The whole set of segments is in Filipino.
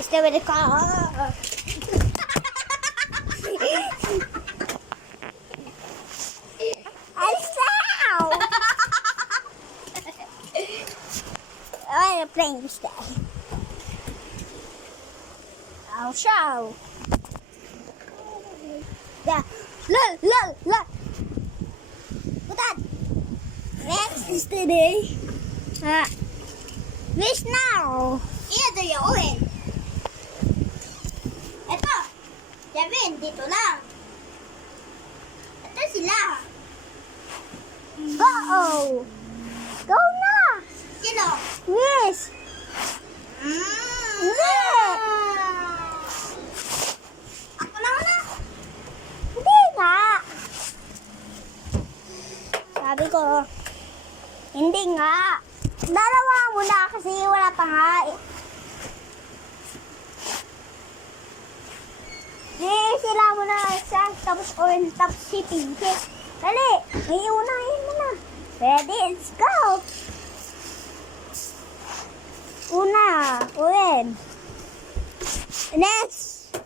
Stay with the car. I'm playing stay. I'll show. Yeah. Look. Put that. Next is today. Wish now. Ito yun. Ito. Kevin, dito lang. Ito sila. Go! Go na! Sino? Yes! Yes! Ako na una? Hindi nga. Sabi ko, hindi nga. Dalawa muna kasi wala pa nga. Sila muna isa, tapos orange, tapos si Pinky. Dali, may unahin mo na. Ready, let's go. Una, orange. Next.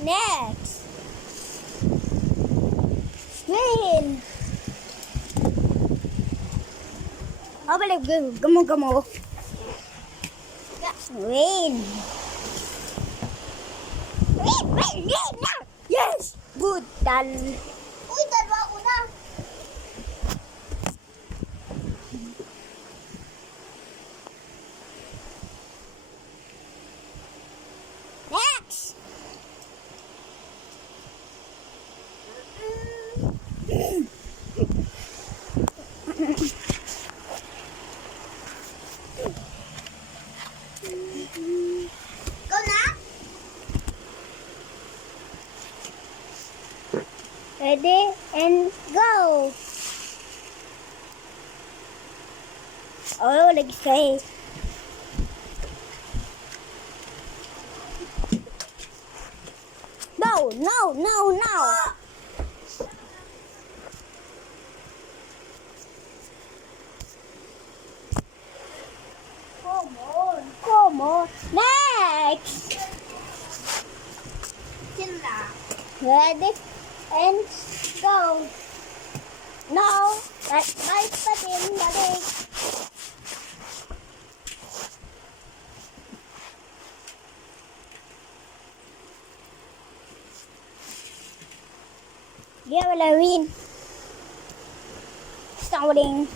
Next. Green. Oh, balik, gamo. Green. Green. Yes! Good. Uy, dalawa ko na. Next! Go na? Ready and go! Oh, lagi say. No! Come on. Next! Sila. Ready and go. No, right pa din, balik. Dia wala win. Starting.